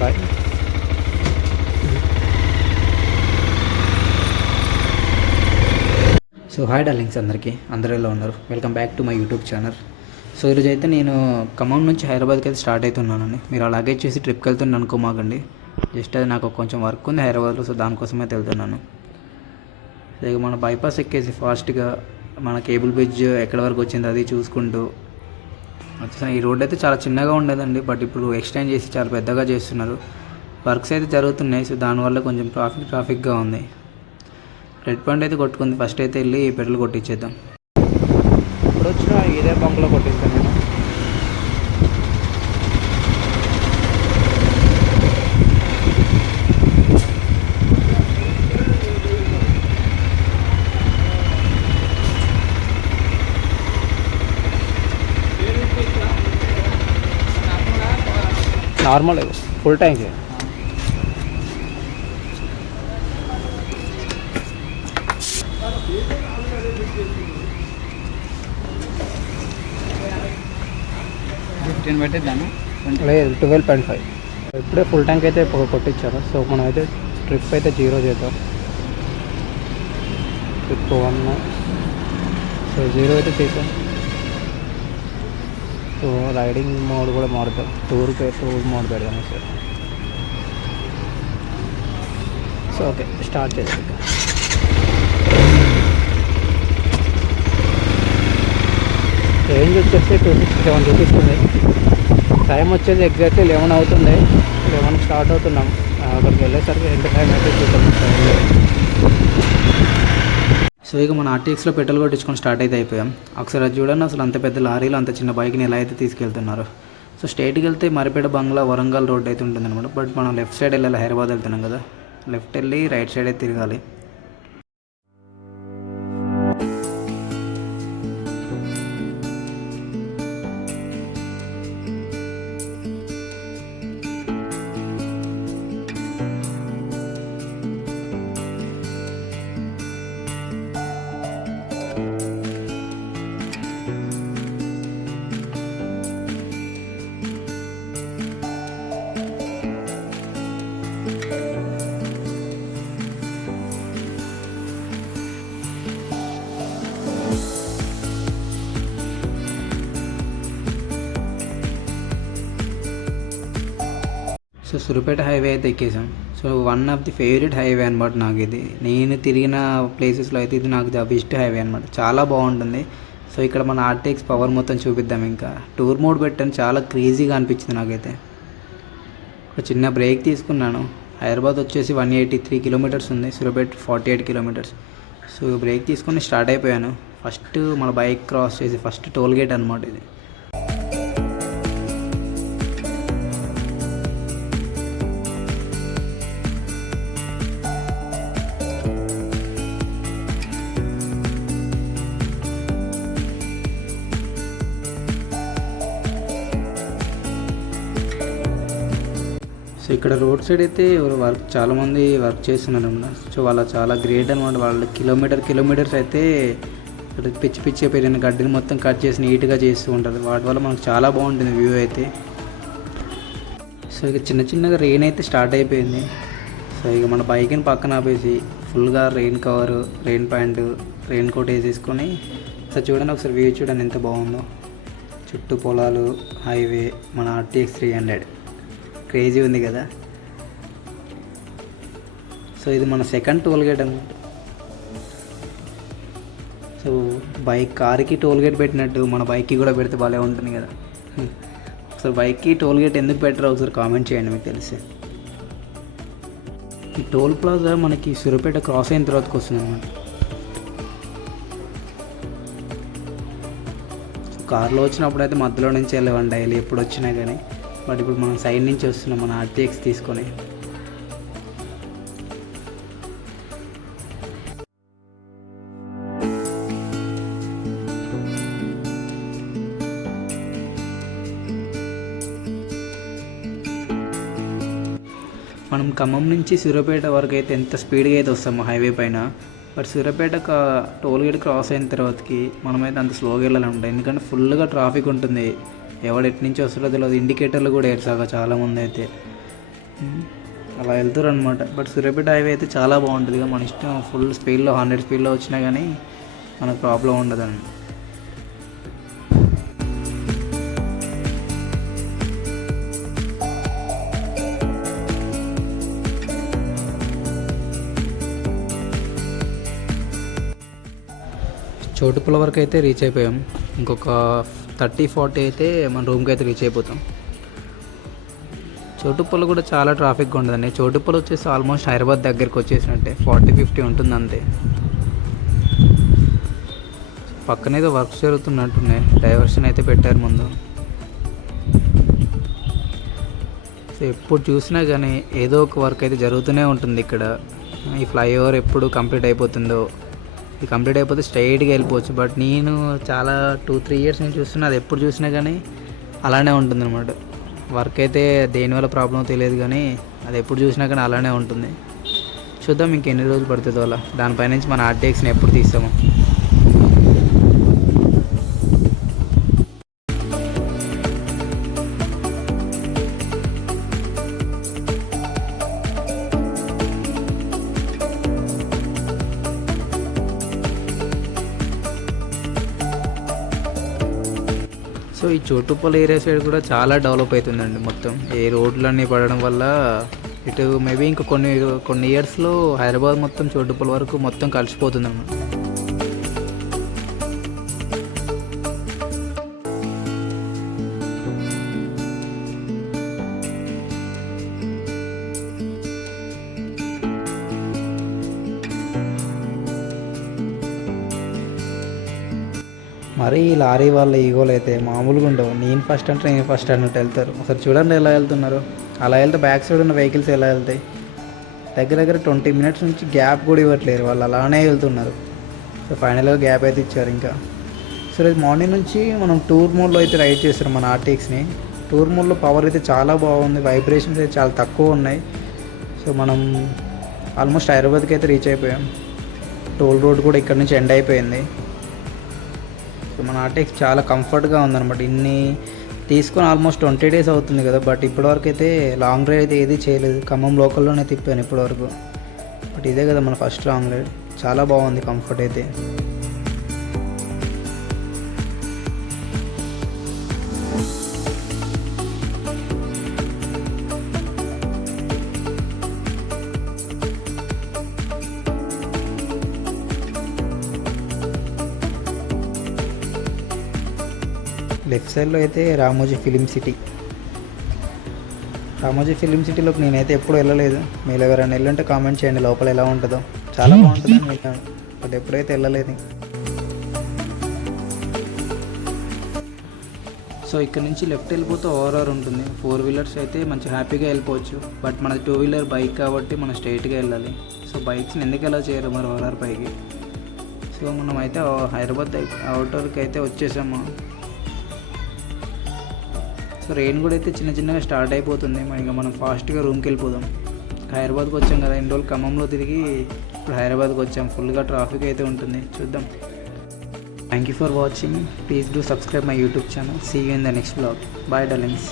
Bye. So hi darlings, అందరూ ఎలా ఉన్నారు? Welcome back to my YouTube channel. So ఈరోజు అయితే నేను ఖమ్మం నుంచి హైదరాబాద్కి అయితే స్టార్ట్ అవుతున్నానండి. మీరు అలాగే చేసి ట్రిప్కి వెళ్తున్నాను అనుకోమాకండి. జస్ట్ అది నాకు కొంచెం వర్క్ ఉంది హైదరాబాద్లో, సో దానికోసమే వెళ్తున్నాను. సో ఇక మన బైపాస్ ఎక్కేసి ఫాస్ట్గా మన కేబుల్ బ్రిడ్జ్ ఎక్కడి వరకు వచ్చింది అది చూసుకుంటూ వచ్చేసాను. ఈ రోడ్ అయితే చాలా చిన్నగా ఉండేదండి, బట్ ఇప్పుడు ఎక్స్టెండ్ చేసి చాలా పెద్దగా చేస్తున్నారు. వర్క్స్ అయితే జరుగుతున్నాయి, సో దానివల్ల కొంచెం ట్రాఫిక్గా ఉంది. రెడ్ పాయింట్ అయితే కొట్టుకుంది. ఫస్ట్ అయితే వెళ్ళి పెట్రోల్ కొట్టించేద్దాం. ఇప్పుడు వచ్చిన ఇదే బంక్లో కొట్టిస్తాను నేను. Normal full tank. లేదు 12.5. ఇప్పుడే ఫుల్ ట్యాంక్ అయితే కొట్టించారు. సో మనం అయితే ట్రిప్ అయితే 0 చేద్దాం. ట్రిప్ 1, సో 0 అయితే చేసాం. సో రైడింగ్ మోడ్ కూడా మారుతాం. టూర్ మోడ్ పెడదాం సార్. సో ఓకే, స్టార్ట్ చేద్దాం. రేంజ్ వచ్చేసి 267 చూపిస్తుంది. టైం వచ్చేసి ఎగ్జాక్ట్లీ 11 అవుతుంది. 11 స్టార్ట్ అవుతున్నాం. అక్కడికి వెళ్ళేసరికి ఎంత టైం అయితే చూద్దాం. సో ఇక మన ఆర్టీఎక్స్లో పెట్రోల్ కొట్టించుకొని స్టార్ట్ అయితే అయిపోయాం. ఒకసారి అది చూడండి, అసలు అంత పెద్ద లారీలు అంత చిన్న బైక్ని ఎలా అయితే తీసుకెళ్తున్నారు. సో స్ట్రైట్కి వెళ్తే మరిపేట బంగ్లా వరంగల్ రోడ్ అయితే ఉంటుంది అనమాట. బట్ మనం లెఫ్ట్ సైడ్ వెళ్ళాలి, హైదరాబాద్ వెళ్తున్నాం కదా. లెఫ్ట్ వెళ్ళి రైట్ సైడ్ అయితే తిరగాలి. సో సురపేట హైవే అయితే ఎక్కేసాం. So one of the favourite highway అనమాట నాకు ఇది. నేను తిరిగిన ప్లేసెస్లో అయితే ఇది నాకు ద బెస్ట్ హైవే అనమాట. చాలా బాగుంటుంది. సో ఇక్కడ మన ఆర్టీఎక్స్ పవర్ మొత్తం చూపిద్దాం. ఇంకా టూర్ మోడ్ పెట్టాను, చాలా క్రేజీగా అనిపించింది నాకైతే. ఒక చిన్న బ్రేక్ తీసుకున్నాను. హైదరాబాద్ వచ్చేసి 183 కిలోమీటర్స్ ఉంది, సురపేట 48 కిలోమీటర్స్. సో బ్రేక్ తీసుకొని స్టార్ట్ అయిపోయాను. ఫస్ట్ మన బైక్ క్రాస్ చేసి ఫస్ట్ టోల్ గేట్ అనమాట ఇది. సో ఇక్కడ రోడ్ సైడ్ అయితే చాలామంది వర్క్ చేస్తున్నారు అన్నమాట. సో వాళ్ళ చాలా గ్రేట్ అనమాట. వాళ్ళు కిలోమీటర్స్ అయితే పిచ్చి పెరిగిన గడ్డిని మొత్తం కట్ చేసి నీట్గా చేస్తూ ఉంటారు. వాటి వల్ల మనకు చాలా బాగుంటుంది వ్యూ అయితే. సో ఇక చిన్నగా రెయిన్ అయితే స్టార్ట్ అయిపోయింది. సో ఇక మన బైక్ని పక్కన ఆపేసి ఫుల్గా rain cover, rain pant, rain coat వేసేసుకొని సో చూడండి, ఒకసారి వ్యూ చూడండి ఎంత బాగుందో. చుట్టూ పొలాలు, హైవే, మన RTX 300 క్రేజీ ఉంది కదా. సో ఇది మన సెకండ్ టోల్ గేట్ అనమాట. సో కార్కి టోల్ గేట్ పెట్టినట్టు మన బైక్కి కూడా పెడితే భలే ఉంటుంది కదా. ఒకసారి బైక్కి టోల్ గేట్ ఎందుకు పెట్టారో ఒకసారి కామెంట్ చేయండి మీకు తెలిసి. ఈ టోల్ ప్లాజా మనకి సురపేట క్రాస్ అయిన తర్వాతకి వస్తుంది అనమాట. కార్లో వచ్చినప్పుడు అయితే మధ్యలో నుంచి వెళ్ళేవాడి డైలీ ఎప్పుడు వచ్చినా కానీ. బట్ ఇప్పుడు మనం సైడ్ నుంచి వస్తున్నాం మన RTX తీసుకొని. మనం ఖమ్మం నుంచి సూర్యాపేట వరకు అయితే ఎంత స్పీడ్గా అయితే వస్తామో హైవే పైన, but Suryapet toll gate cross అయిన తర్వాతకి మనమైతే అంత స్లోగా వెళ్ళాలంటాం. ఎందుకంటే ఫుల్గా ట్రాఫిక్ ఉంటుంది. ఎవడు ఎటు నుంచి వస్తుందో తెలియదు. ఇండికేటర్లు కూడా వేసాక చాలామంది అయితే. అలా వెళ్తారు అనమాట. బట్ సూర్యాపేట హైవే అయితే చాలా బాగుంటుంది. మన ఇష్టం ఫుల్ స్పీడ్లో 100 స్పీడ్లో వచ్చినా కానీ మనకు ప్రాబ్లం ఉండదండి. చోటుపల్ల వరకు అయితే రీచ్ అయిపోయాం. ఇంకొక 30-40 అయితే మన రూమ్కి అయితే రీచ్ అయిపోతాం. చోటుపల్ల కూడా చాలా ట్రాఫిక్ ఉండదండి. చోటుపల్ల వచ్చేసి ఆల్మోస్ట్ హైదరాబాద్ దగ్గరికి వచ్చేసినట్టే, 40-50 ఉంటుంది అంతే. పక్కన ఏదో వర్క్స్ జరుగుతున్నట్టున్నాయి, డైవర్షన్ అయితే పెట్టారు ముందు. సో ఎప్పుడు చూసినా కానీ ఏదో ఒక వర్క్ అయితే జరుగుతూనే ఉంటుంది ఇక్కడ. ఈ ఫ్లైఓవర్ ఎప్పుడు కంప్లీట్ అయిపోతుందో, ఇది కంప్లీట్ అయిపోతే స్ట్రైట్గా వెళ్ళిపోవచ్చు. బట్ నేను చాలా 2-3 ఇయర్స్ నుంచి చూస్తున్నా, అది ఎప్పుడు చూసినా కానీ అలానే ఉంటుంది అనమాట. వర్క్ అయితే దేనివల్ల ప్రాబ్లం తెలియదు కానీ అది ఎప్పుడు చూసినా కానీ అలానే ఉంటుంది. చూద్దాం ఇంకెన్ని రోజులు పడుతుందో అలా. దానిపై నుంచి మన ఆర్టీఎక్స్ని ఎప్పుడు తీస్తాము. సో ఈ చోటుపల్ల ఏరియా సైడ్ కూడా చాలా డెవలప్ అవుతుందండి. మొత్తం ఈ రోడ్లన్నీ పడడం వల్ల ఇటు మేబీ ఇంకా కొన్ని ఇయర్స్లో హైదరాబాద్ మొత్తం చోటుపల్ల వరకు మొత్తం కలిసిపోతుంది అన్నమాట. మరి ఈ లారీ వాళ్ళ ఈగోలు అయితే మామూలుగా ఉండవు. నేను ఫస్ట్ అన్నట్టు వెళ్తారు. ఒకసారి చూడండి ఎలా వెళ్తున్నారు. అలా వెళ్తే బ్యాక్ సైడ్ ఉన్న వెహికల్స్ ఎలా వెళ్తాయి. దగ్గర 20 మినిట్స్ నుంచి గ్యాప్ కూడా ఇవ్వట్లేరు, వాళ్ళు అలానే వెళ్తున్నారు. సో ఫైనల్గా గ్యాప్ అయితే ఇచ్చారు. ఇంకా సో రేపు మార్నింగ్ నుంచి మనం టూర్ మోడ్లో అయితే రైడ్ చేస్తారు మన ఆర్టీఎక్స్ని. టూర్ మోడ్లో పవర్ అయితే చాలా బాగుంది, వైబ్రేషన్స్ అయితే చాలా తక్కువ ఉన్నాయి. సో మనం ఆల్మోస్ట్ హైదరాబాద్కి అయితే రీచ్ అయిపోయాం. టోల్ రోడ్ కూడా ఇక్కడ నుంచి ఎండ్ అయిపోయింది. సో మన ఆర్టీఎక్స్ చాలా కంఫర్ట్గా ఉందన్నమాట. ఇన్ని తీసుకొని ఆల్మోస్ట్ 20 డేస్ అవుతుంది కదా. బట్ ఇప్పటివరకు అయితే లాంగ్ రైడ్ అయితే ఏది చేయలేదు. ఖమ్మం లోకల్లోనే తిప్పాను ఇప్పటివరకు. బట్ ఇదే కదా మన ఫస్ట్ లాంగ్ రైడ్. చాలా బాగుంది కంఫర్ట్ అయితే. లెఫ్ట్ సైడ్లో అయితే Ramoji film city. Ramoji film సిటీలోకి నేనైతే ఎప్పుడు వెళ్ళలేదు. మీరు ఎవరైనా వెళ్ళుంటే కామెంట్ చేయండి లోపల ఎలా ఉంటుందో. చాలా బాగుంటుందని విన్నాను, బట్ ఎప్పుడైతే వెళ్ళలేదు. సో ఇక్కడ నుంచి లెఫ్ట్ వెళ్ళిపోతే ఓవరాల్ ఉంటుంది. 4 వీలర్స్ అయితే మంచి హ్యాపీగా వెళ్ళిపోవచ్చు. బట్ మనది 2 వీలర్ బైక్ కాబట్టి మనం స్ట్రైట్గా వెళ్ళాలి. సో బైక్స్ని ఎందుకు ఎలా చేయరు మరి ఓవరాల్ పైకి. సో మనం అయితే హైదరాబాద్ అవుటర్కి అయితే వచ్చేసాము. సో రెయిన్ కూడా అయితే చిన్నగా స్టార్ట్ అయిపోతుంది. ఇక మనం ఫాస్ట్గా రూమ్కి వెళ్ళిపోదాం. హైదరాబాద్కి వచ్చాం కదా, ఎన్ని రోజులు ఖమ్మంలో తిరిగి ఇప్పుడు హైదరాబాద్కి వచ్చాం. ఫుల్గా ట్రాఫిక్ అయితే ఉంటుంది, చూద్దాం. Thank you for watching. Please do subscribe my YouTube channel. See you in the next blog. Bye darlings.